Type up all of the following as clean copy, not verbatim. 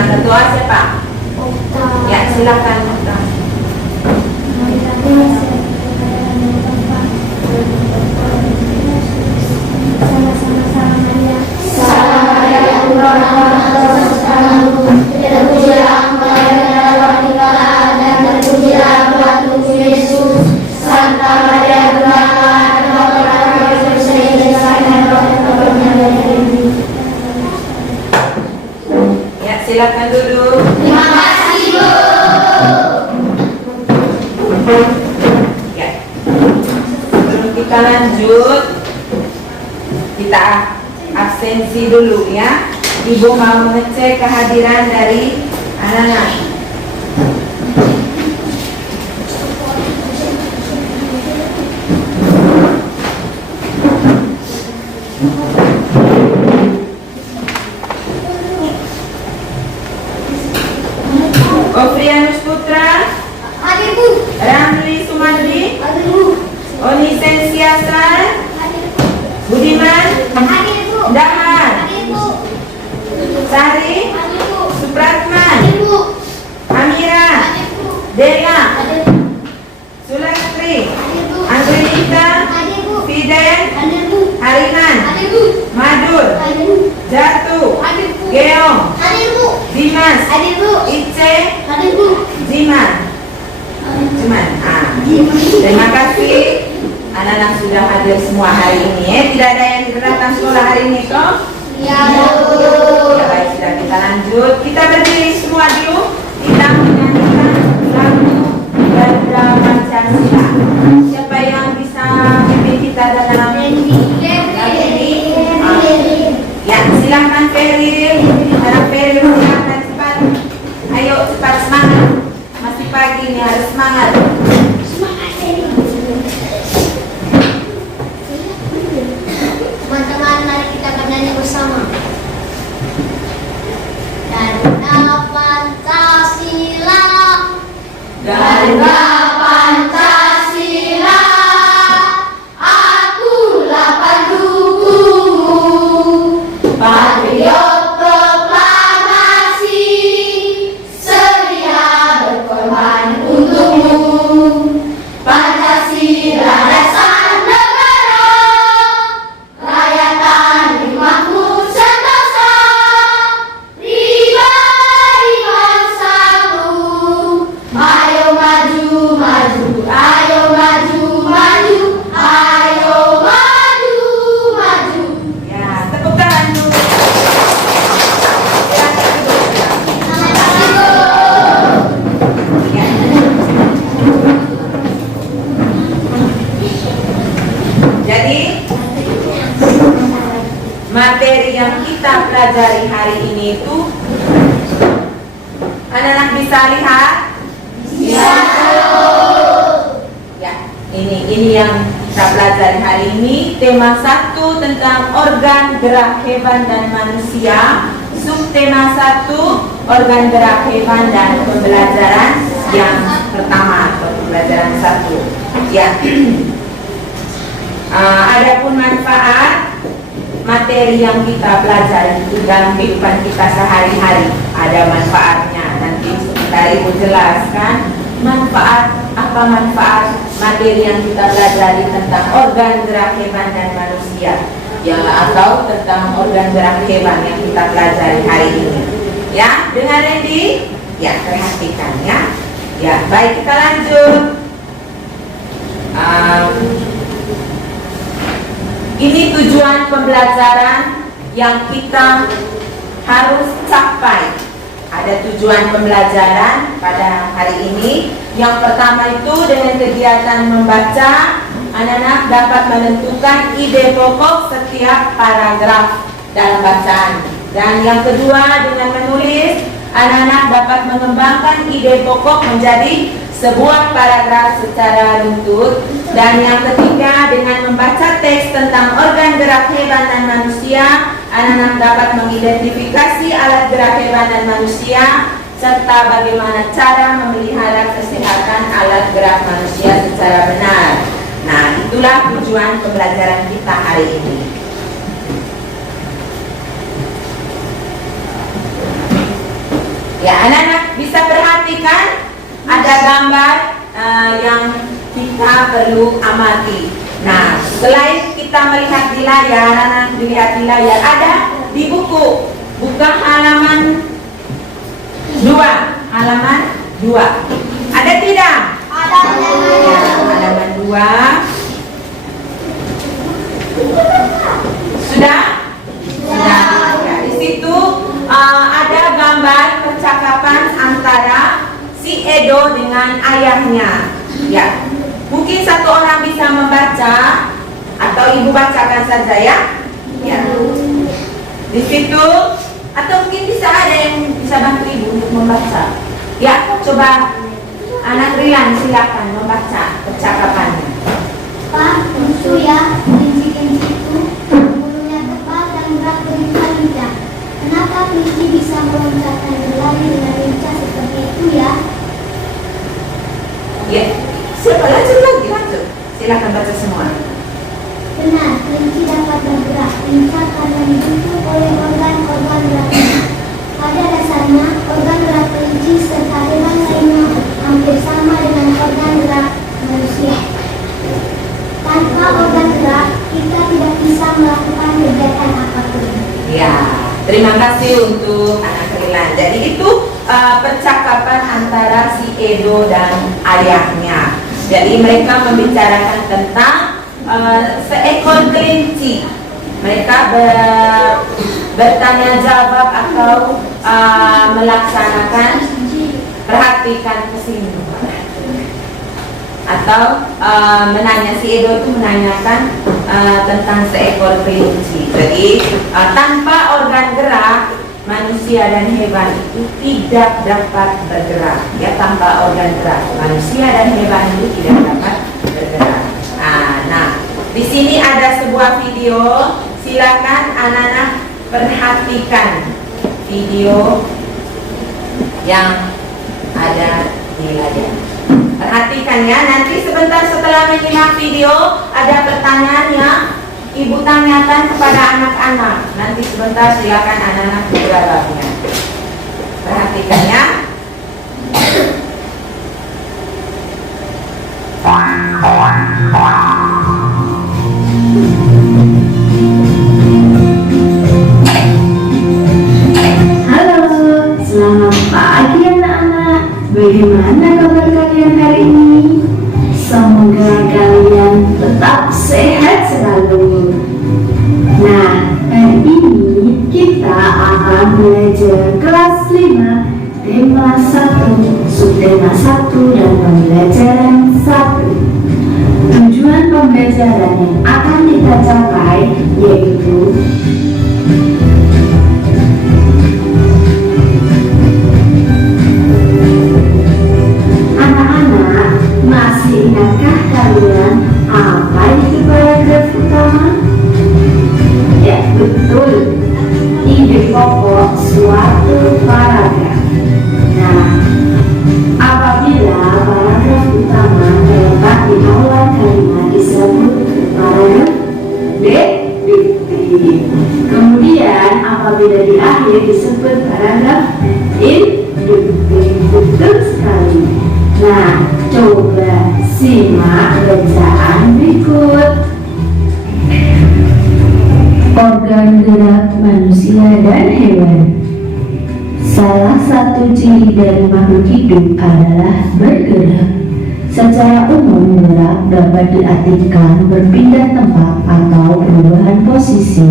Yang ketua siapa? Ya, silakan Okta. Ya, silakan duduk. Terima kasih, Bu. Ya. Sebelum kita lanjut, kita absensi dulu ya. Ibu mau mengecek kehadiran dari anak-anak. Ofrianus Putra, Hadir, Bu. Ramli Sumadri, Hadir, Bu. Onisensiasar, Budiman, Hadir, Bu. Dahar, Hadir, Bu. Sari, Hadir, Bu. Supratman, Hadir, Bu. Amira, Hadir, Bu. Dela, Hadir, Bu. Sulastri, Hadir, Bu. Anggrika, Hadir, Bu. Fiden, Hadir, Bu. Hariman, Hadir, Bu. Madul, Hadir, Bu. Jatu, Hadir, Bu. Geong, Hadir, Bu. Dimas, Hadir, Bu. Ice, Hadir, Bu. Jiman. Terima kasih anak-anak sudah hadir semua hari ini ya. Tidak ada yang tidak datang sekolah hari ini toh? Ya, Bu. Ya baik, sudah kita lanjut. Kita berdiri semua dulu. Kita menyanyikan lagu Garuda Pancasila. Siapa yang bisa pimpin kita dalam lagu ini? Ya, silahkan Feril. Anak Feril silahkan cepat. Ayo cepat semangat. Masih pagi nih harus semangat. Teman-teman, mari kita bernyanyi bersama. Garuda Pancasila, Garuda Pancasila, akulah pendukungmu, patriot proklamasi, sedia berkorban untukmu. Pancasila dasar negara, rakyatan makmur sentosa, riba satu. Ayo maju maju, ayo maju maju, ayo maju maju. Ya, tepuk tangan dulu. Silakan duduk. Ya. Jadi materi yang kita pelajari hari ini itu anak-anak bisa lihat? Bisa. Ya, ini yang kita pelajari hari ini. Tema 1 tentang organ gerak hewan dan manusia. Subtema 1 organ gerak hewan dan pembelajaran yang pertama atau pembelajaran 1. Ya. Adapun manfaat materi yang kita pelajari itu dalam kehidupan kita sehari-hari ada manfaatnya. Nanti sebentar Ibu jelaskan apa manfaat materi yang kita pelajari tentang organ gerak hewan dan manusia ya, atau tentang organ gerak hewan yang kita pelajari hari ini. Ya, dengar ready? Ya, perhatikan ya. Ya, baik kita lanjut. Ini tujuan pembelajaran yang kita harus capai. Ada tujuan pembelajaran pada hari ini. Yang pertama itu dengan kegiatan membaca, anak-anak dapat menentukan ide pokok setiap paragraf dalam bacaan. Dan yang kedua dengan menulis, anak-anak dapat mengembangkan ide pokok menjadi sebuah paragraf secara runtut. Dan yang ketiga dengan membaca teks tentang organ gerak hewan dan manusia, anak-anak dapat mengidentifikasi alat gerak hewan dan manusia serta bagaimana cara memelihara kesehatan alat gerak manusia secara benar. Nah, itulah tujuan pembelajaran kita hari ini. Ya, anak-anak bisa perhatikan ada gambar yang kita perlu amati. Nah, selain kita melihat di layar, anak-anak dilihat di layar, ada di buku. Buka halaman 2. Halaman 2. Ada tidak? Ada. Ya, halaman 2. Sudah? Sudah. Ya, di situ ada gambar percakapan antara si Edo dengan ayahnya. Ya, mungkin satu orang bisa membaca atau ibu bacakan saja ya. Ya. Di situ atau mungkin bisa ada yang bisa bantu ibu untuk membaca. Ya, coba anak Rilan silakan membaca percakapannya. Pak, musuh ya, kelinci-kelinci itu bulunya tebal dan berat begitu lincah. Kenapa kelinci bisa meloncat dan berlari dengan lincah seperti itu ya? Ya, siapa lagi langsung? Silakan baca semua. Benar, kelinci dapat bergerak lincah karena didukung oleh organ-organ geraknya. Pada dasarnya, organ gerak kelinci serta hewan lainnya hampir sama dengan organ gerak manusia. Tanpa organ gerak, kita tidak bisa melakukan kegiatan apapun. Ya, terima kasih untuk anak Rilan. Jadi itu percakapan antara si Edo dan ayahnya. Jadi mereka membicarakan tentang seekor kelinci. Mereka bertanya jawab atau melaksanakan perhatikan ke sini. Atau menanya, si Edo itu menanyakan tentang seekor kelinci. Jadi tanpa organ gerak, manusia dan hewan itu tidak dapat bergerak. Ya, tanpa organ gerak, manusia dan hewan itu tidak dapat bergerak. Nah, di sini ada sebuah video. Silakan anak-anak perhatikan video yang ada di layar. Perhatikan ya, nanti sebentar setelah menyimak video ada pertanyaan yang ibu tanyakan kepada anak-anak. Nanti sebentar silakan anak-anak menjawabnya. Perhatikan ya. Halo, selamat pagi anak-anak. Bagaimana kabar kalian hari ini? Semoga kalian tetap sehat selalu. Nah, hari ini kita akan belajar kelas 5, tema 1, subtema 1 dan pembelajaran 1. Tujuan pembelajaran yang akan kita capai yaitu masih ingatkah kalian apa itu paragraf utama? Ya, betul. Ide pokok suatu paragraf. Nah, apabila paragraf utama terletak di awal kalimat disebut paragraf deduktif. Kemudian apabila di akhir disebut paragraf induktif. Betul sekali. Nah, coba simak bacaan berikut. Organ gerak manusia dan hewan. Salah satu ciri dari makhluk hidup adalah bergerak. Secara umum, gerak dapat diartikan berpindah tempat atau perubahan posisi.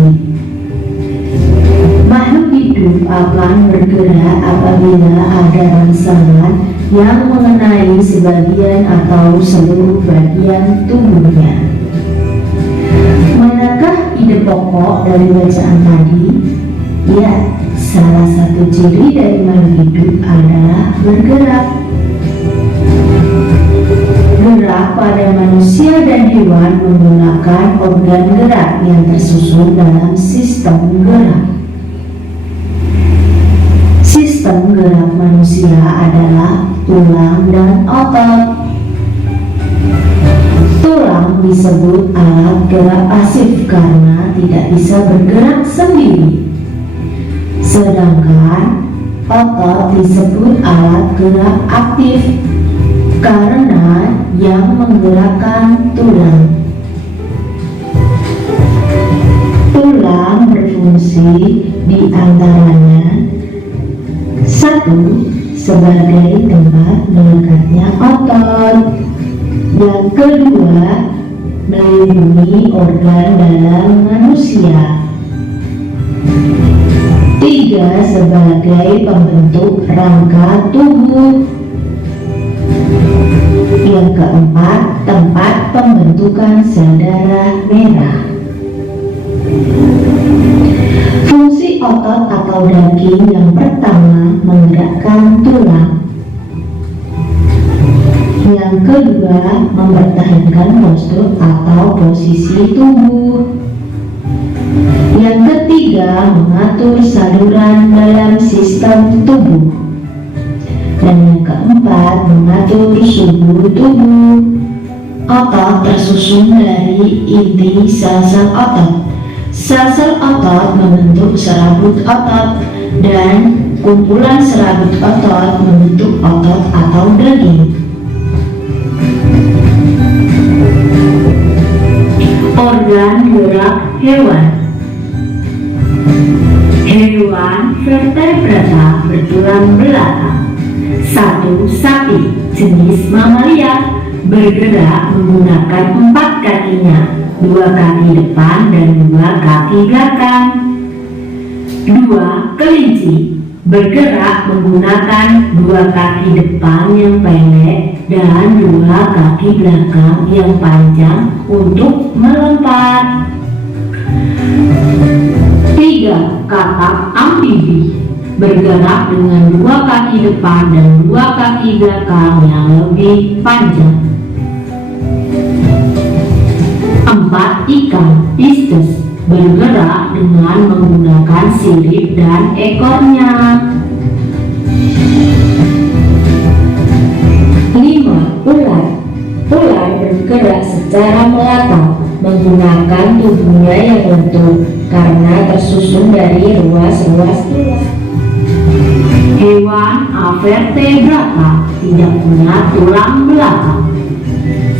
Makhluk hidup akan bergerak apabila ada rangsangan yang mengenai sebagian atau seluruh bagian tubuhnya. Manakah ide pokok dari bacaan tadi? Ya, salah satu ciri dari makhluk hidup adalah bergerak. Gerak pada manusia dan hewan menggunakan organ gerak yang tersusun dalam sistem gerak. Sistem gerak manusia adalah tulang dan otot. Tulang disebut alat gerak pasif karena tidak bisa bergerak sendiri. Sedangkan Otot disebut alat gerak aktif karena yang menggerakkan tulang. Tulang berfungsi diantaranya: 1. Sebagai tempat melekatnya otot. Yang kedua, melindungi organ dalam manusia. 3. Sebagai pembentuk rangka tubuh. Yang keempat, tempat pembentukan sel darah merah. Fungsi otot atau daging yang pertama menggerakkan tulang. Yang kedua, mempertahankan postur atau posisi tubuh. Yang ketiga, mengatur saluran dalam sistem tubuh. Dan yang keempat, mengatur suhu tubuh. Otot tersusun dari inti sel-sel otot. Sel-sel otot membentuk serabut otot, dan kumpulan serabut otot membentuk otot atau daging. Organ gerak hewan. Hewan vertebrata bertulang belakang. 1. Sapi jenis mamalia bergerak menggunakan 4 kakinya, 2 kaki depan dan 2 kaki belakang. 2. Kelinci bergerak menggunakan 2 kaki depan yang pendek dan 2 kaki belakang yang panjang untuk melompat. 3. Katak amfibi bergerak dengan 2 kaki depan dan 2 kaki belakang yang lebih panjang. 4. Ikan pisces bergerak dengan menggunakan sirip dan ekornya. 5. Ular. Ular bergerak secara melata menggunakan tubuhnya yang lentur karena tersusun dari ruas-ruas tulang. Hewan avertebrata tidak punya tulang belakang.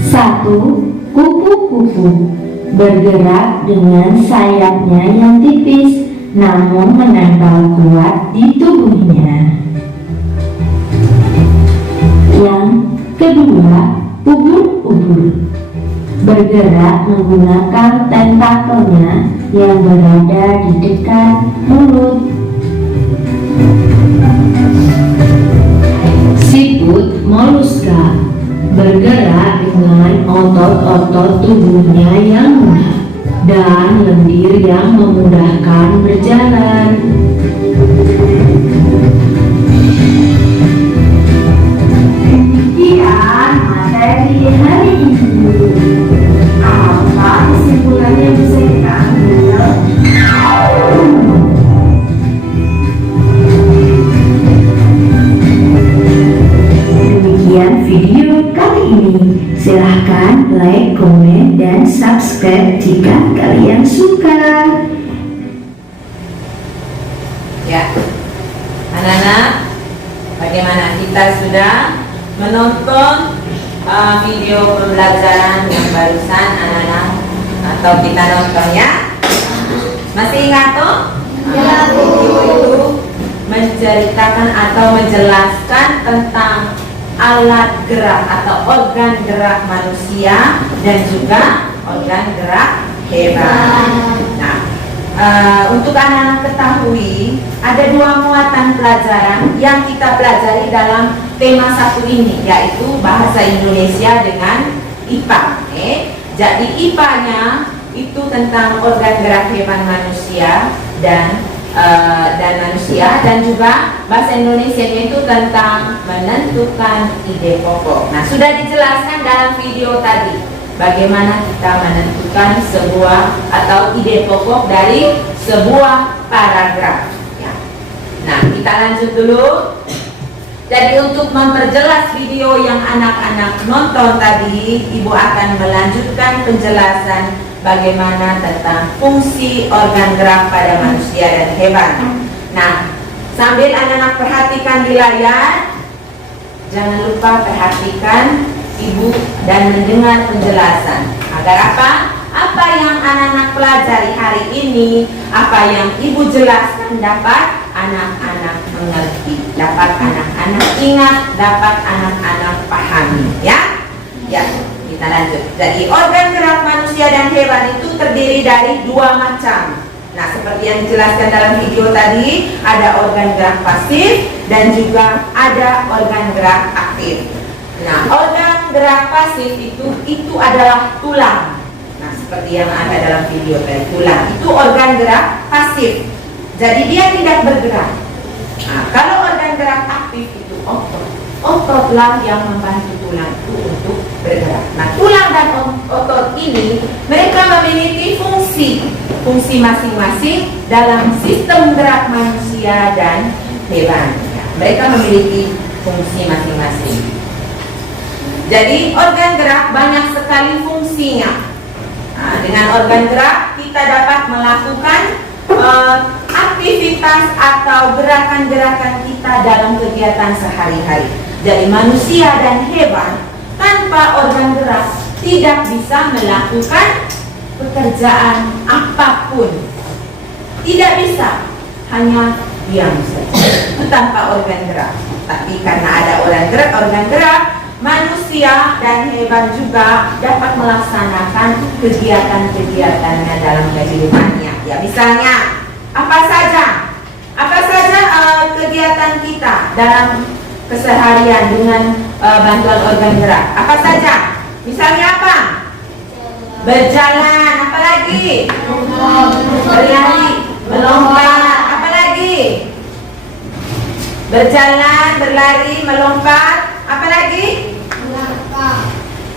1. Kupu-kupu bergerak dengan sayapnya yang tipis namun menempel kuat di tubuhnya. Yang kedua, ubur-ubur bergerak menggunakan tentakelnya yang berada di dekat mulut. Siput moluska bergerak dengan otot-otot tubuhnya yang mudah dan lendir yang memudahkan berjalan. Demikian materi hari ini. Apa kesimpulannya bisa kita ambil? Demikian video kali ini. Silahkan like, komen, dan subscribe jika kalian suka. Ya, anak-anak, bagaimana kita sudah menonton video pembelajaran yang barusan anak-anak atau kita nonton ya? Masih ingat toh? Ya, Bu. Video itu menceritakan atau menjelaskan tentang alat gerak atau organ gerak manusia dan juga organ gerak hewan. Nah, untuk anak-anak ketahui ada 2 muatan pelajaran yang kita pelajari dalam tema 1 ini, yaitu bahasa Indonesia dengan IPA. Jadi IPA-nya itu tentang organ gerak hewan manusia dan manusia, dan juga bahasa Indonesianya itu tentang menentukan ide pokok. Nah, sudah dijelaskan dalam video tadi bagaimana kita menentukan sebuah atau ide pokok dari sebuah paragraf ya. Nah, kita lanjut dulu. Jadi untuk memperjelas video yang anak-anak nonton tadi, Ibu akan melanjutkan penjelasan bagaimana tentang fungsi organ gerak pada manusia dan hewan. Nah, Sambil anak-anak perhatikan di layar, jangan lupa perhatikan ibu dan mendengar penjelasan. Agar apa? Apa yang anak-anak pelajari hari ini, apa yang ibu jelaskan dapat anak-anak mengerti, dapat anak-anak ingat, dapat anak-anak pahami. Ya, kita lanjut. Jadi organ gerak manusia dan hewan itu terdiri dari dua macam. Nah, seperti yang dijelaskan dalam video tadi, ada organ gerak pasif dan juga ada organ gerak aktif. Nah, organ gerak pasif itu adalah tulang. Nah, seperti yang ada dalam video tadi, tulang itu organ gerak pasif. Jadi dia tidak bergerak. Nah, kalau organ gerak aktif itu otot. Ototlah yang membantu tulang itu untuk bergerak. Nah, tulang dan otot ini mereka memiliki fungsi masing-masing dalam sistem gerak manusia dan hewan. Mereka memiliki fungsi masing-masing. Jadi organ gerak banyak sekali fungsinya. Nah, dengan organ gerak kita dapat melakukan aktivitas atau gerakan-gerakan kita dalam kegiatan sehari-hari. Jadi manusia dan hewan tanpa organ gerak tidak bisa melakukan pekerjaan apapun. Tidak bisa, hanya diam saja tanpa organ gerak. Tapi karena ada organ gerak, manusia dan hewan juga dapat melaksanakan kegiatan-kegiatannya dalam kehidupannya. Ya, misalnya apa saja kegiatan kita dalam keseharian dengan bantuan organ gerak. Apa saja? Misalnya apa? Berjalan. Apa lagi? Berlari, melompat. Apa lagi? Berjalan, berlari, melompat. Apa lagi?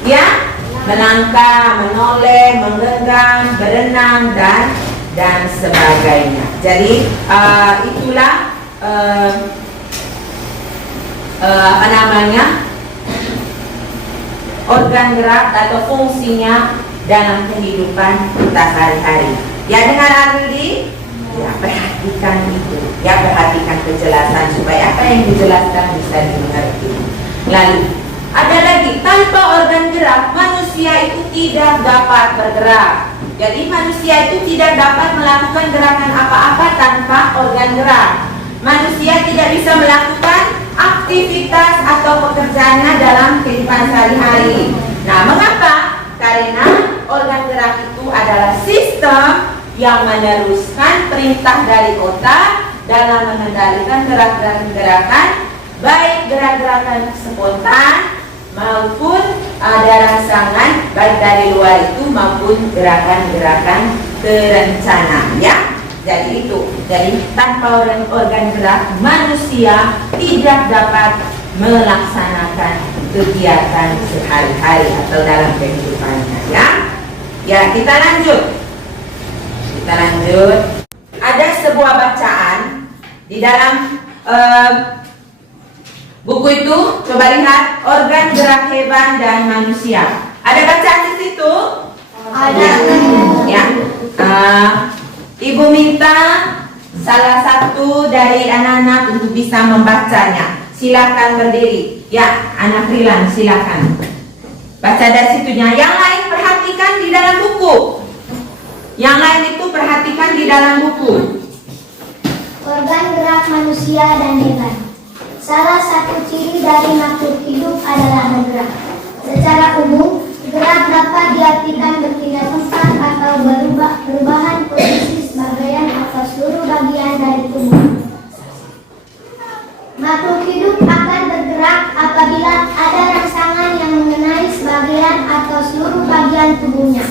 Ya, melangkah, menoleh, menggenggam, berenang dan sebagainya. Jadi itulah organ gerak atau fungsinya dalam kehidupan kita sehari-hari. Ya, dengar Arudi? Ya, perhatikan itu. Ya, perhatikan penjelasan supaya apa yang dijelaskan bisa dimengerti. Lalu ada lagi, tanpa organ gerak manusia itu tidak dapat bergerak. Jadi manusia itu tidak dapat melakukan gerakan apa-apa tanpa organ gerak. Manusia tidak bisa melakukan aktivitas atau pekerjaannya dalam kehidupan sehari-hari. Nah, mengapa? Karena organ gerak itu adalah sistem yang meneruskan perintah dari otak dalam mengendalikan gerakan-gerakan, baik gerakan-gerakan spontan maupun ada rangsangan baik dari luar itu maupun gerakan-gerakan terencana. Ya. Jadi itu, tanpa organ gerak manusia tidak dapat melaksanakan kegiatan sehari-hari atau dalam kehidupannya. Ya, kita lanjut. Ada sebuah bacaan di dalam buku itu. Coba lihat organ gerak hewan dan manusia. Ada bacaan di situ? Ada. Ya. Ibu minta salah satu dari anak-anak untuk bisa membacanya. Silakan berdiri. Ya, anak Rilan, silakan. Baca dari situnya. Yang lain perhatikan di dalam buku. Yang lain itu perhatikan di dalam buku. Organ gerak manusia dan hewan. Salah satu ciri dari makhluk hidup adalah bergerak. Secara umum, gerak dapat diartikan berpindah tempat atau perubahan posisi sebagian atau seluruh bagian dari tubuh. Makhluk hidup akan bergerak apabila ada rangsangan yang mengenai sebagian atau seluruh bagian tubuhnya.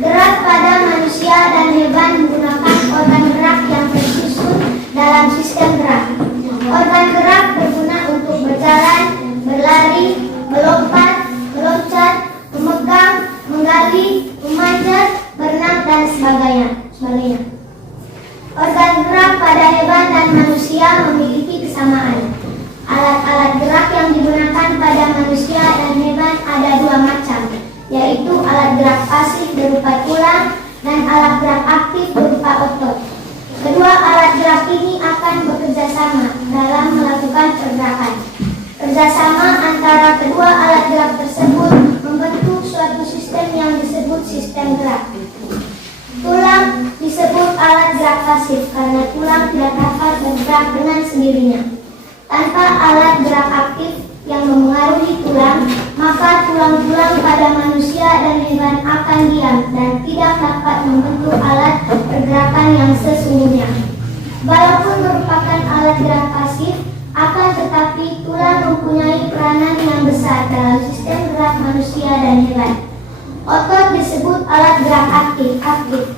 Gerak pada manusia dan hewan menggunakan organ gerak yang tersusun dalam sistem gerak. Organ gerak berguna untuk berjalan, berlari, melompat, meloncat, memegang, menggali, memanjat, berenang, dan sebagainya. Organ gerak pada hewan dan manusia memiliki kesamaan. Alat-alat gerak yang digunakan pada manusia dan hewan ada dua macam, yaitu alat gerak pasif berupa tulang dan alat gerak aktif berupa otot. Kedua alat gerak ini akan bekerja bekerjasama dalam melakukan pergerakan. Kerjasama antara kedua alat gerak tersebut membentuk suatu sistem yang disebut sistem gerak. Tulang disebut alat gerak pasif karena tulang tidak dapat bergerak dengan sendirinya. Tanpa alat gerak aktif yang memengaruhi tulang, maka tulang-tulang pada manusia dan hewan akan diam dan tidak dapat membentuk alat pergerakan yang sesungguhnya. Walaupun merupakan alat gerak pasif, akan tetapi tulang mempunyai peranan yang besar dalam sistem gerak manusia dan hewan. Otot disebut alat gerak aktif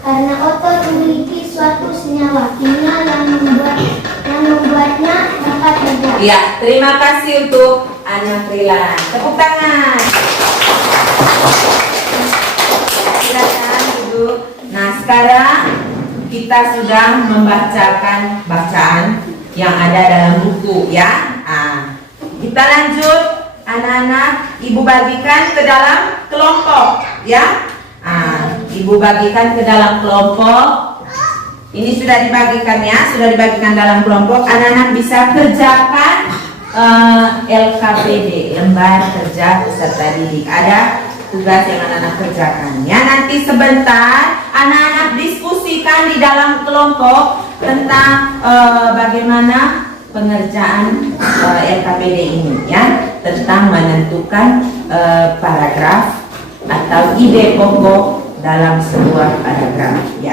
karena otot memiliki suatu senyawa kimia yang membuatnya dapat bergerak. Ya, terima kasih untuk Ana Frilan. Tepuk tangan. Silakan duduk. Nah, sekarang kita sudah membacakan bacaan yang ada dalam buku ya. Kita lanjut, anak-anak, ibu bagikan ke dalam kelompok ya. Ibu bagikan ke dalam kelompok. Ini sudah dibagikan ya, sudah dibagikan dalam kelompok. Anak-anak bisa kerjakan LKPD, lembar kerja peserta didik. Ada tugas yang anak-anak kerjakan ya. Nanti sebentar anak-anak diskusikan di dalam kelompok tentang bagaimana pengerjaan LKPD ini ya, tentang menentukan paragraf atau ide pokok dalam sebuah paragraf ya.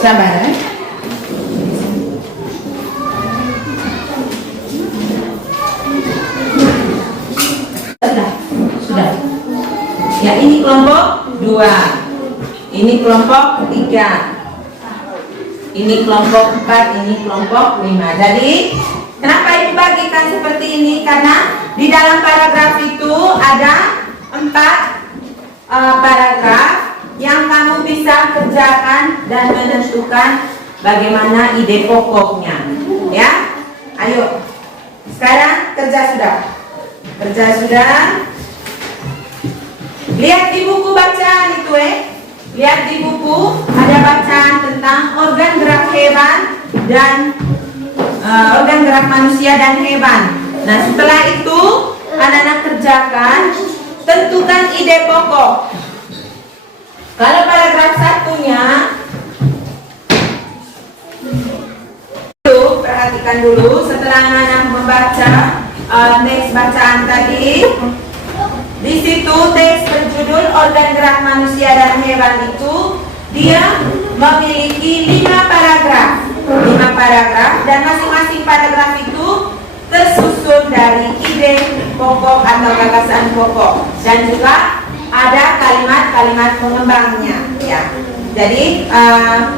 Sabar ya. Sudah. Ya, ini kelompok 2. Ini kelompok 3. Ini kelompok 4, ini kelompok 5. Jadi, kenapa ibu bagikan seperti ini? Karena di dalam paragraf itu ada 4 paragraf yang kamu bisa kerjakan dan menentukan bagaimana ide pokoknya ya. Ayo, sekarang kerja sudah. Lihat di buku bacaan itu lihat di buku ada bacaan tentang organ gerak hewan dan organ gerak manusia dan hewan. Nah, setelah itu anak-anak kerjakan, tentukan ide pokok. Kalau paragraf satunya, perhatikan dulu setelah anak-anak membaca teks bacaan tadi. Di situ teks berjudul organ gerak manusia dan hewan itu dia memiliki 5 paragraf dan masing-masing paragraf itu tersusun dari ide pokok atau gagasan pokok dan juga ada kalimat-kalimat pengembangnya ya. Jadi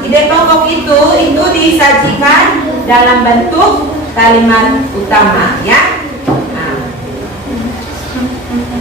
ide pokok itu disajikan dalam bentuk kalimat utama ya.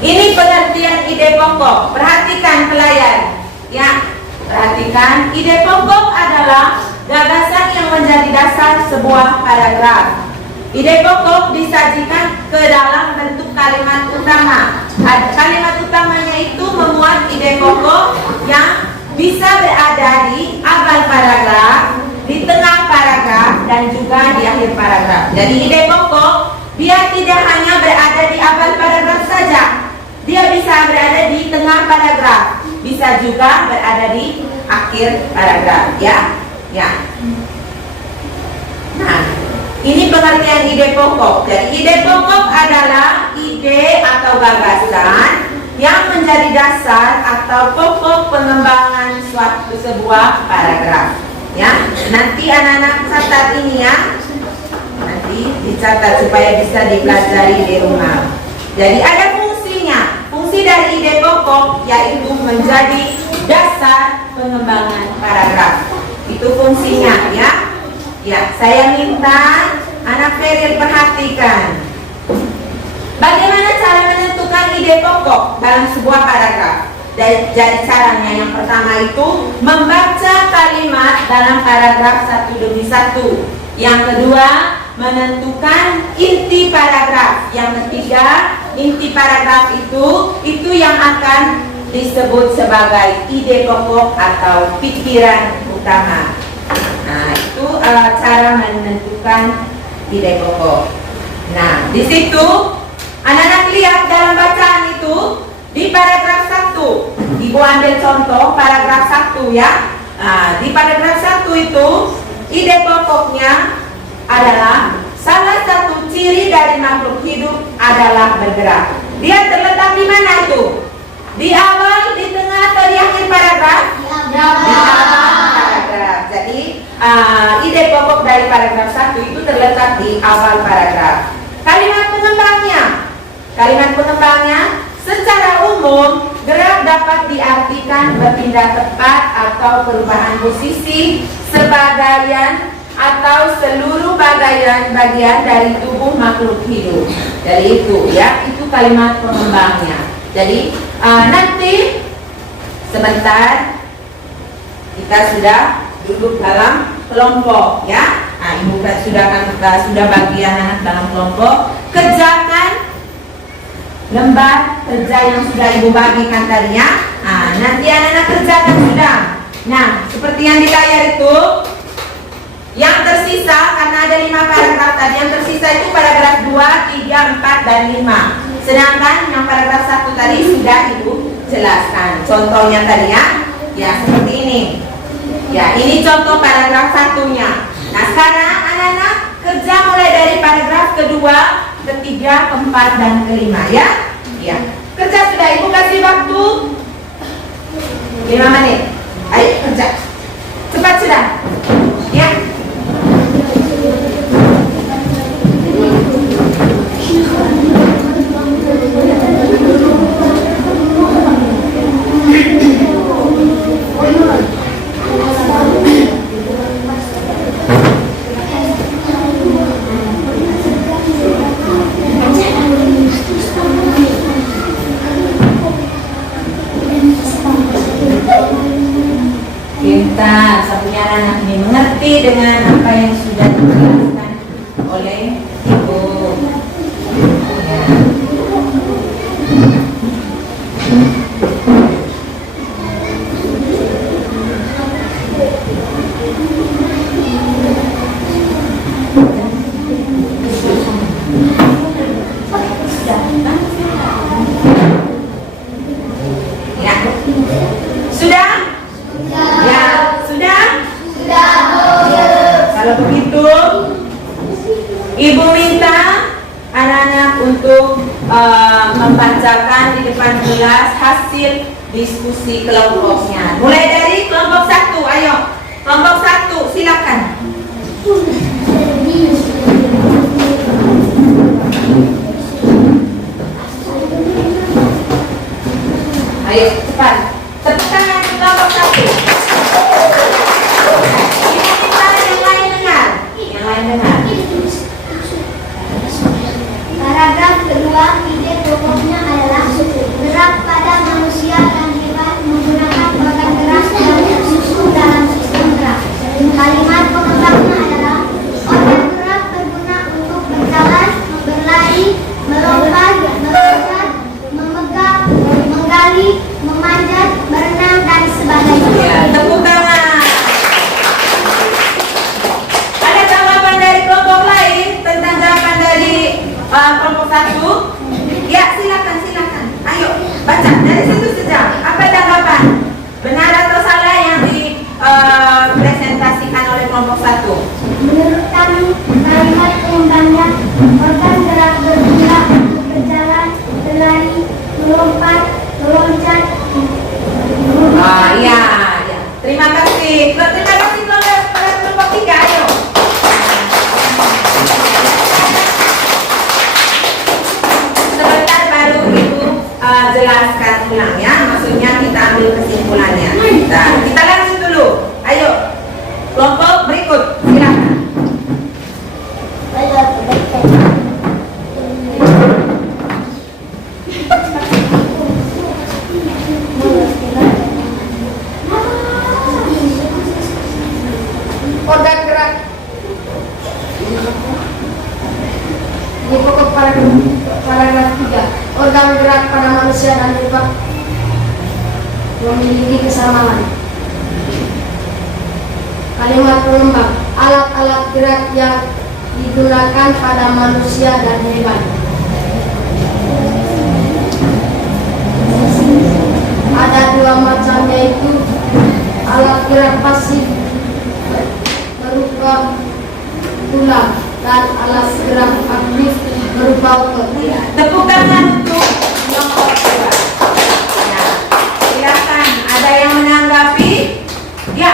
Ini pengertian ide pokok. Perhatikan pelayan ya. Perhatikan, ide pokok adalah gagasan yang menjadi dasar sebuah paragraf. Ide pokok disajikan ke dalam bentuk kalimat utama. Kalimat utamanya itu memuat ide pokok yang bisa berada di awal paragraf, di tengah paragraf, dan juga di akhir paragraf. Jadi ide pokok dia tidak hanya berada di awal paragraf saja, dia bisa berada di tengah paragraf, bisa juga berada di akhir paragraf ya. Nah, ini pengertian ide pokok. Jadi ide pokok adalah ide atau gagasan yang menjadi dasar atau pokok pengembangan sebuah paragraf. Ya, nanti anak-anak catat ini ya. Nanti dicatat supaya bisa dipelajari di rumah. Jadi ada fungsinya. Fungsi dari ide pokok yaitu menjadi dasar pengembangan paragraf. Itu fungsinya ya. Ya, saya minta anak Feril perhatikan bagaimana cara ide pokok dalam sebuah paragraf. Jadi caranya yang pertama itu membaca kalimat dalam paragraf satu demi satu. Yang kedua, menentukan inti paragraf. Yang ketiga, inti paragraf itu yang akan disebut sebagai ide pokok atau pikiran utama. Nah, itu cara menentukan ide pokok. Nah, di situ anak-anak lihat dalam bacaan itu di paragraf 1. Ibu ambil contoh paragraf 1 ya. Nah, di paragraf 1 itu ide pokoknya adalah salah satu ciri dari makhluk hidup adalah bergerak. Dia terletak di mana itu? Di awal, di tengah, atau di akhir paragraf? Di awal paragraf. Jadi ide pokok dari paragraf 1 itu terletak di awal paragraf. Kalimat pengembangnya secara umum gerak dapat diartikan berpindah tempat atau perubahan posisi sebagaian atau seluruh bagian dari tubuh makhluk hidup. Jadi itu ya, itu kalimat pengembangnya. Jadi nanti sebentar kita sudah duduk dalam kelompok ya. Nah, ibu sudah bagi anak dalam kelompok. Kerjakan lembar kerja yang sudah ibu bagikan tadinya. Nah, nanti anak-anak kerjakan sudah. Nah, seperti yang di layar itu, yang tersisa karena ada 5 paragraf tadi, yang tersisa itu paragraf 2, 3, 4, dan 5. Sedangkan yang paragraf 1 tadi sudah ibu jelaskan. Contohnya tadi ya seperti ini. Ya, ini contoh paragraf 1-nya. Nah, sekarang anak-anak kerja mulai dari paragraf kedua, ketiga, keempat, dan kelima ya. Ya. Kerja sudah, ibu kasih waktu 5 menit. Ayo kerja. Cepat sudah. Ya. Kita sampai anak ini mengerti dengan apa yang sudah dijelaskan oleh ibu. Ya. Ya. Sudah? Ya, sudah? Kalau begitu, ibu minta anak-anak untuk membacakan di depan kelas hasil diskusi kelompoknya. Mulai dari kelompok 1, ayo. Kelompok 1, silakan. Ayo, cepat. Tepuk tangan kelompok 1. Ini kita yang lain dengar. Yang lain dengar. Paragraf kedua, ide pokoknya adalah gerak pada manusia dan hewan menggunakan organ gerak yang tersusun dalam sistem gerak. Kalimat pengembangnya adalah organ gerak berguna untuk berjalan, berlari, melompat, meloncat, memegang, menggali, memanjat, berenang, dan sebagainya. Ya, tepuk tangan. Ada tanggapan dari kelompok lain tentang jawaban dari kelompok 1? Ya, silakan. Ayo, baca dari situ saja. Apa tanggapan? Benar atau salah yang dipresentasikan oleh kelompok 1? Menurut kami, kalimat pengembangnya organ gerak berguna untuk berjalan, berlari, melompat, meloncat. Ya. Terima kasih. Terima kasih kelompok 3. Ayo. Sebentar baru ibu jelaskan ulang ya. Maksudnya kita ambil kesimpulannya. Kita lanjut dulu. Ayo. Kelompok berikut, silakan. memiliki kesamaan. Kalimat pengembang, alat-alat gerak yang digunakan pada manusia dan hewan. Ada dua macam, yaitu alat gerak pasif berupa tulang dan alat gerak aktif berupa otot. Tepuk tangan untuk nomor 2. Ya, silakan. Ada yang menanggapi? Ya,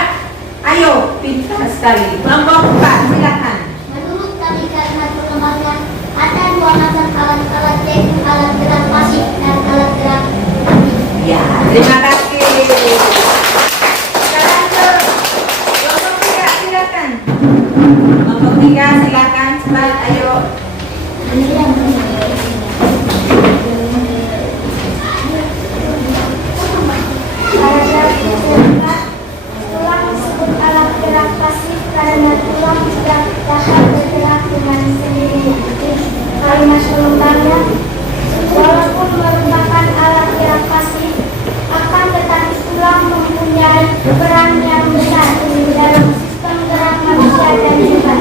ayo, pintar sekali. Kelompok 4, silakan. Menurut kami kalimat pengembangnya ada dua macam alat-alat, yaitu alat gerak pasif dan alat gerak aktif. Ya, terima kasih. Sekarang ke kelompok 3, silakan. Kelompok 3, silakan. Cepat, ayo. Paragraf keempat, tulang disebut alat gerak pasif karena tulang tidak dapat bergerak dengan sendirinya. Kalimat pengembangnya, walaupun merupakan alat gerak pasif, akan tetapi tulang mempunyai peran yang besar dalam sistem gerak manusia dan hewan.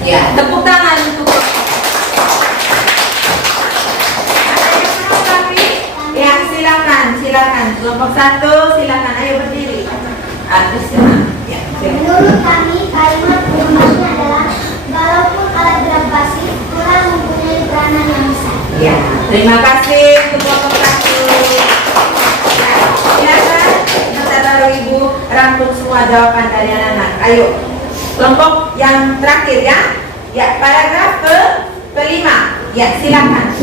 Ya, tepuk tangan untuk. Ada yang menanggapi? Ya, silakan. Kelompok 1, silakan. Ayo berdiri. Agus senang. Ya, silakan. Menurut kami, kalimat pengembangnya adalah walaupun alat gerak pasif, tulang mempunyai peranan yang besar. Ya, terima kasih untuk kelompok 1. Ya, silakan. Kita taruh Ibu rangkum semua jawaban dari anak-anak. Ayo. Kelompok yang terakhir ya. Ya, paragraf kelima. Ya, silakan.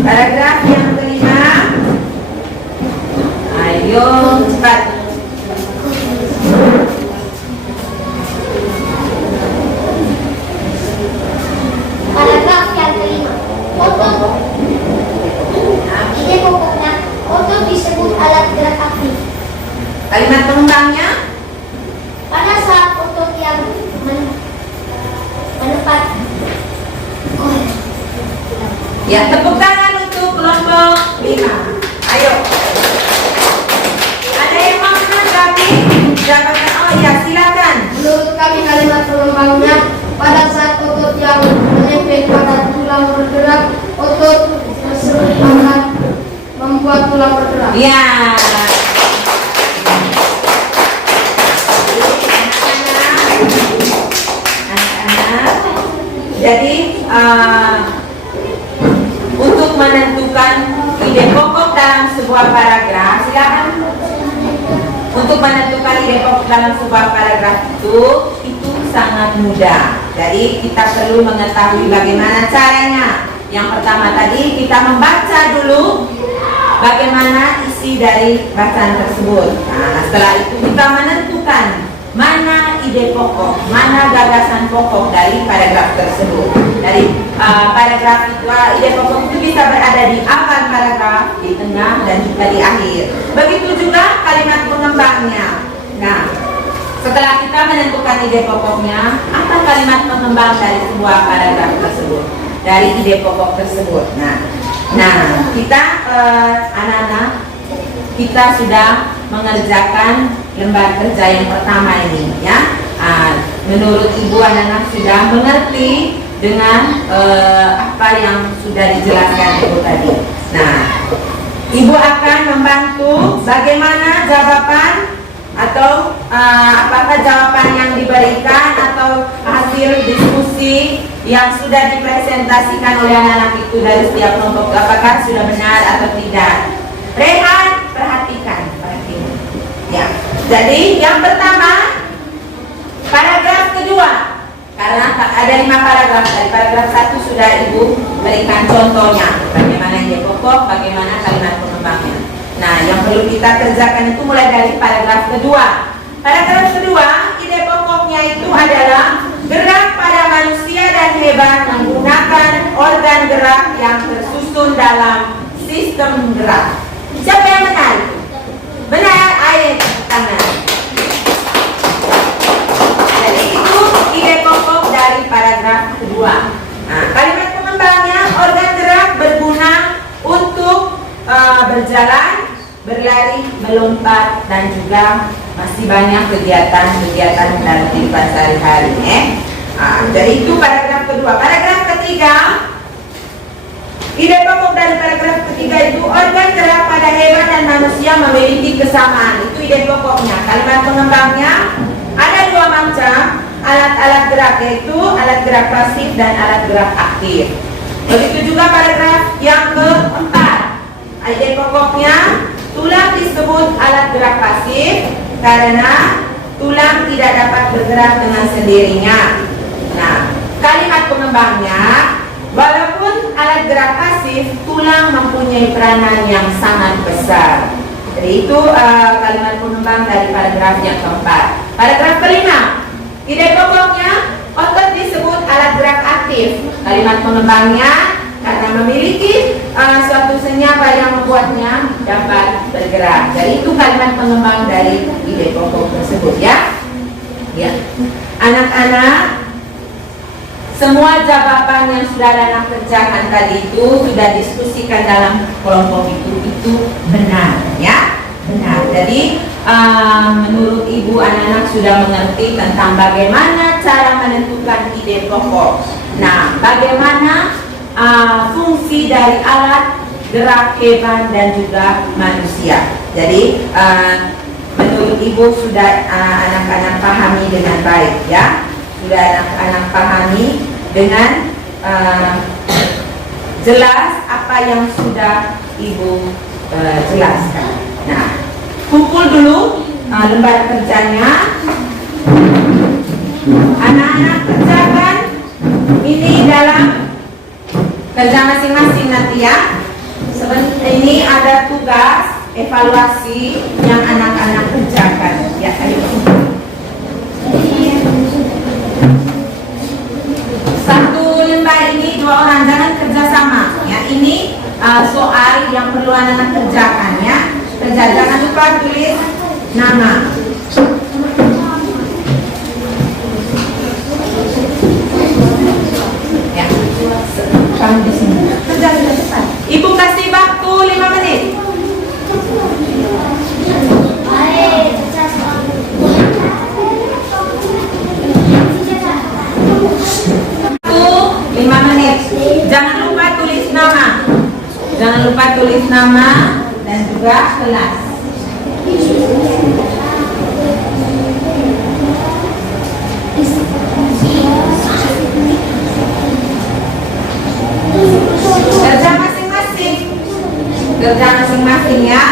Paragraf yang kelima. Ayo, cepat. Paragraf yang kelima. Otot. Ide pokoknya, otot disebut alat gerak aktif. Kalimat pengembangnya. Pada saat otot yang menepat. Ya, tepuk tangan untuk kelompok 5. Ayo. Ada yang mau menanggapi jawaban? Oh ya, silakan. Menurut kami kalimat pengembangnya, pada saat otot yang menempel pada tulang bergerak, otot tersebut akan membuat tulang bergerak. Ya. Anak-anak. Jadi untuk menentukan ide pokok dalam sebuah paragraf, silakan. Untuk menentukan ide pokok dalam sebuah paragraf itu sangat mudah. Jadi kita perlu mengetahui bagaimana caranya. Yang pertama tadi kita membaca dulu bagaimana isi dari bacaan tersebut. Nah, setelah itu kita menentukan mana ide pokok, mana gagasan pokok dari paragraf tersebut. Dari paragraf itu, ide pokok itu bisa berada di awal paragraf, di tengah, dan juga di akhir. Begitu juga kalimat pengembangnya. Nah, setelah kita menentukan ide pokoknya, apa kalimat pengembang dari sebuah paragraf tersebut, dari ide pokok tersebut. Nah, kita anak-anak, kita sudah mengerjakan lembar kerja yang pertama ini, ya. Menurut Ibu, anak-anak sudah mengerti dengan apa yang sudah dijelaskan Ibu tadi. Nah, Ibu akan membantu bagaimana jawaban atau apakah jawaban yang diberikan atau hasil diskusi yang sudah dipresentasikan oleh anak-anak itu dari setiap kelompok, apakah sudah benar atau tidak. Rehan, perhatikan. Ya. Jadi yang pertama, paragraf kedua, karena ada 5 paragraf. Dari paragraf 1 sudah Ibu berikan contohnya, bagaimana ide pokok, bagaimana kalimat pengembangnya. Nah, yang perlu kita kerjakan itu mulai dari paragraf kedua. Paragraf kedua, ide pokoknya itu adalah gerak pada manusia dan hewan menggunakan organ gerak yang tersusun dalam sistem gerak. Siapa yang benar? Benar, ayo tangan. Jadi itu ide pokok dari paragraf kedua. Nah, kalimat pengembangnya, organ gerak berguna untuk berjalan, berlari, melompat, dan juga masih banyak kegiatan-kegiatan dalam kehidupan sehari-hari. Jadi itu paragraf kedua. Paragraf ketiga, ide pokok dari paragraf ketiga itu organ gerak pada hewan dan manusia memiliki kesamaan. Itu ide pokoknya. Kalimat pengembangnya ada dua macam alat-alat gerak, yaitu alat gerak pasif dan alat gerak aktif. Begitu juga paragraf yang keempat. Ide pokoknya tulang disebut alat gerak pasif karena tulang tidak dapat bergerak dengan sendirinya. Nah, kalimat pengembangnya, walaupun alat gerak pasif, tulang mempunyai peranan yang sangat besar. Jadi itu kalimat pengembang dari paragraf yang keempat. Paragraf kelima, ide pokoknya otot disebut alat gerak aktif. Kalimat pengembangnya karena memiliki suatu senyawa yang membuatnya dapat bergerak. Jadi itu kalimat pengembang dari ide pokok tersebut, ya. Ya, anak-anak, semua jawaban yang saudara kerjakan tadi itu sudah diskusikan dalam kelompok itu benar, ya, benar. Jadi menurut ibu anak-anak sudah mengerti tentang bagaimana cara menentukan ide pokok. Nah, bagaimana fungsi dari alat gerak hewan dan juga manusia. Jadi menurut ibu sudah anak-anak pahami dengan baik, ya. Sudah anak-anak pahami dengan jelas apa yang sudah ibu jelaskan. Nah, kumpul dulu lembar kerjanya. Anak-anak kerjakan ini dalam kerja masing-masing nanti, ya. Ini ada tugas evaluasi yang anak-anak kerjakan. Ya, ayo. Satu lembar ini 2 orang, jangan kerja sama, ya. Ini soal yang perlu anak-anak kerjakan, ya. Jangan lupa tulis nama. Ya, kamu di sini. Kerja cepat. Ibu kasih waktu 5 menit. Jangan lupa tulis nama. Jangan lupa tulis nama dan juga kelas. Kerja masing-masing. Kerja masing-masing, ya.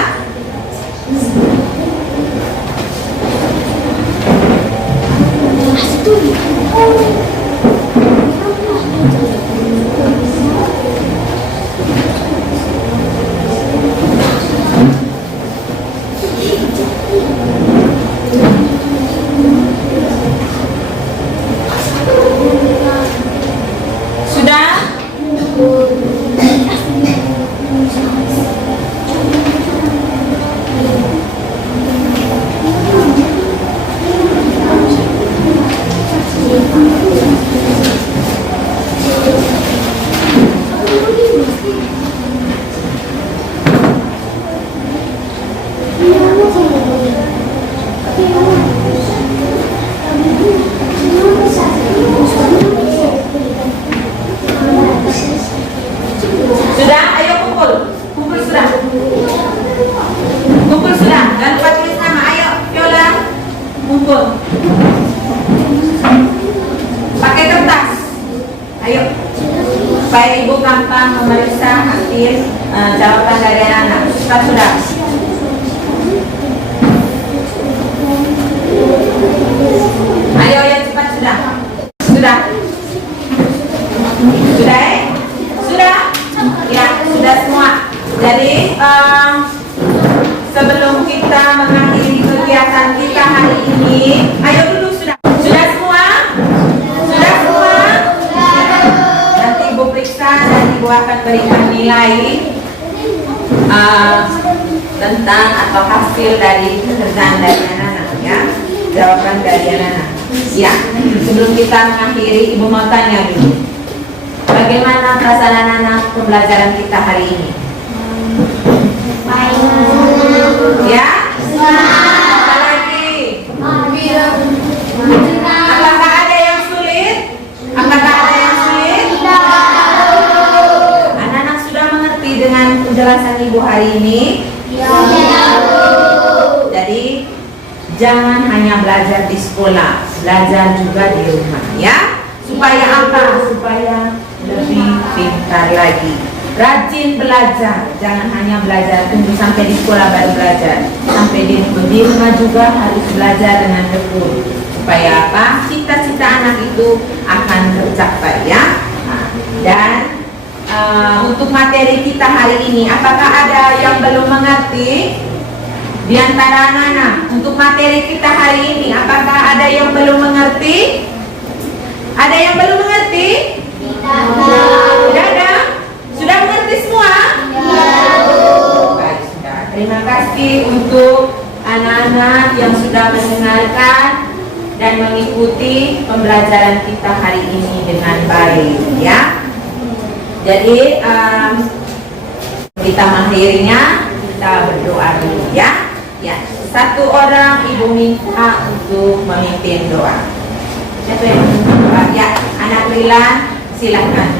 Sudah, ayo kumpul. Kumpul sudah. Kumpul sudah. Jangan lupa tulis nama. Ayo, Viola. Kumpul. Pakai kertas. Ayo. Supaya ibu gampang memeriksa hasil jawaban dari anak-anak. Cepat sudah. Ayo yang cepat sudah. Sudah. Sudah, Sudah? Ya, sudah semua. Jadi sebelum kita mengakhiri kegiatan kita hari ini, ayo dulu sudah. Sudah semua? Sudah semua? Nanti ibu periksa dan ibu akan berikan nilai tentang atau hasil dari pekerjaan dari anak-anak, ya. Jawaban dari anak-anak. Ya, sebelum kita mengakhiri, ibu mau tanya dulu. Bagaimana perasaan anak-anak pembelajaran kita hari ini? ini? Ya. Jadi jangan hanya belajar di sekolah, belajar juga di rumah ya. Supaya apa? Supaya lebih pintar lagi. Rajin belajar, jangan hanya belajar tunggu sampai di sekolah baru belajar. Sampai di rumah juga harus belajar dengan tekun. Supaya apa? Cita-cita anak itu akan tercapai ya. Dan untuk materi kita hari ini, apakah ada yang belum mengerti di antara anak-anak? Untuk materi kita hari ini, apakah ada yang belum mengerti? Ada yang belum mengerti? Sudah ada? Sudah mengerti semua? Baik, sudah. Terima kasih untuk anak-anak yang sudah mendengarkan dan mengikuti pembelajaran kita hari ini dengan baik ya. Jadi kita mengakhirinya, kita berdoa dulu ya. Ya, satu orang ibu minta untuk memimpin doa. Siapa yang berdoa? Ya, anak Lila, silakan.